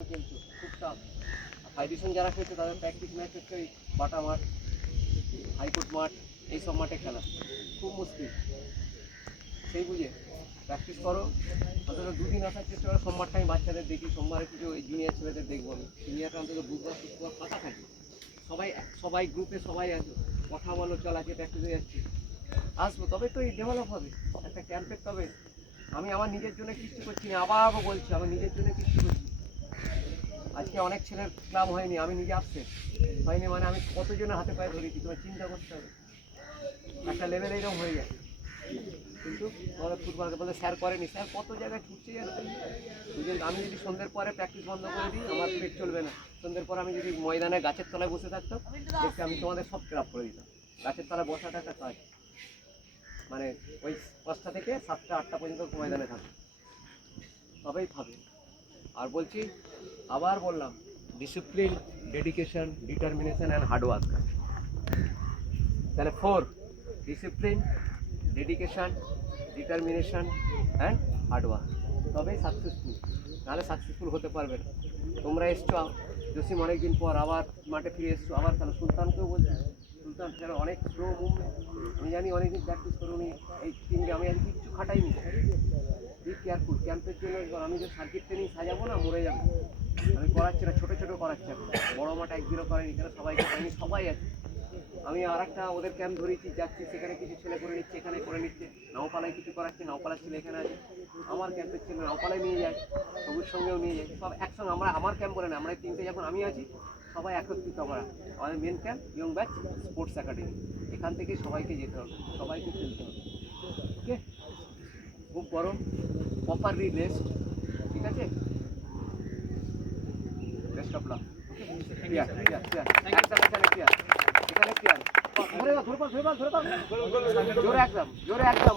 কিন্তু খুব tough. High division যারা খেলছে তাদের প্র্যাকটিস ম্যাচ হচ্ছে ওই বাটা মাঠ, হাইকোর্ট মাঠ, এইসব মাঠে খেলা খুব মুশকিল। সেই বুঝে প্র্যাকটিস করো, অন্তত দুদিন আসার চেষ্টা করো। সোমবারটা আমি বাচ্চাদের দেখি, সোমবারে কিছু ওই জুনিয়র ছেলেদের দেখবো আমি। সিনিয়রটা অন্তত বুধবার শুক্রবার ফাঁকা থাকে, সবাই সবাই গ্রুপে সবাই আছে, কথা বলো, চল আজকে প্র্যাকটিসে যাচ্ছি, আসবো, তবে তো এই ডেভেলপ হবে একটা ক্যাম্পের। তবে আমি আমার নিজের জন্য কিচ্ছু করছি না, আবার বলছি আমি নিজের জন্য কিচ্ছু করছি। আজকে অনেক ছেলের ক্লাব হয়নি, আমি নিজে আসছে হয়নি, মানে আমি কতজনের হাতে পায়ে ধরেছি তোমার চিন্তা করতে হবে। একটা লেভেল এইরকম হয়ে যায়, কিন্তু আমাদের ফুটবলকে বলে স্যার করেনি, স্যার কত জায়গায় ছুটছে যেন। আমি যদি সন্ধ্যের পরে প্র্যাকটিস বন্ধ করে দিই আমার পেট চলবে না। সন্ধ্যের পর আমি যদি ময়দানে গাছের তলায় বসে থাকতাম, দেখতে আমি তোমাদের সব ক্লাব করে দিতাম। গাছের তলায় বসাটা একটা কাজ, মানে ওই 5টা থেকে 7টা 8টা পর্যন্ত ময়দানে থাকবে, তবেই থাকবে। আর বলছি, আবার বললাম, discipline, dedication, determination and hard work. তাহলে 4, discipline, dedication, determination and hard work, তবেই সাকসেসফুল, নাহলে সাকসেসফুল হতে পারবে না। তোমরা এসছো জসিম অনেকদিন পর, আবার মাঠে ফিরে এসছো, আবার খেলো। সুলতানকেও বলছি, সুলতান খেলো অনেক স্লো মুভমেন্ট, আমি জানি অনেকদিন প্র্যাকটিস করুন এই টিমকে, আমি আজ কিচ্ছু খাটাইনি। বি কেয়ারফুল, ক্যাম্পের জন্য আমি যে সার্কিট ট্রেনিং সাজাবো না, মরে যাবে। আমি করাচ্ছি না, ছোটো ছোটো করাচ্ছি এখন, বড়ো মাঠে 1-0 করেনি, এখানে সবাইকে পাইনি, সবাই আছে। আমি আর একটা ওদের ক্যাম্প ধরেছি, যাচ্ছি সেখানে কিছু ছেলে করে নিচ্ছে, এখানে করে নিচ্ছে, নাওপালায় কিছু করাচ্ছে, নাওপালার ছেলে এখানে আছে। আমার ক্যাম্পের ছেলে নাওপালায় নিয়ে যায়, সবুজ সঙ্গেও নিয়ে যায়, সব একসঙ্গে। আমার ক্যাম্প বলে না, আমরা এই তিনটে যখন আমি আছি সবাই একত্রিত। আমাদের main camp young batch sports academy, এখান থেকে সবাইকে যেতে হবে, সবাইকে খেলতে হবে। ওকে, খুব গরম, প্রপারলি রেস্ট, ঠিক আছে? Best of luck. Clear clear clear, একদম এখানে ক্লিয়ার, এখানে ক্লিয়ার। ধরে ধরে ধরে ধরে জোরে একদম, জোরে একদম।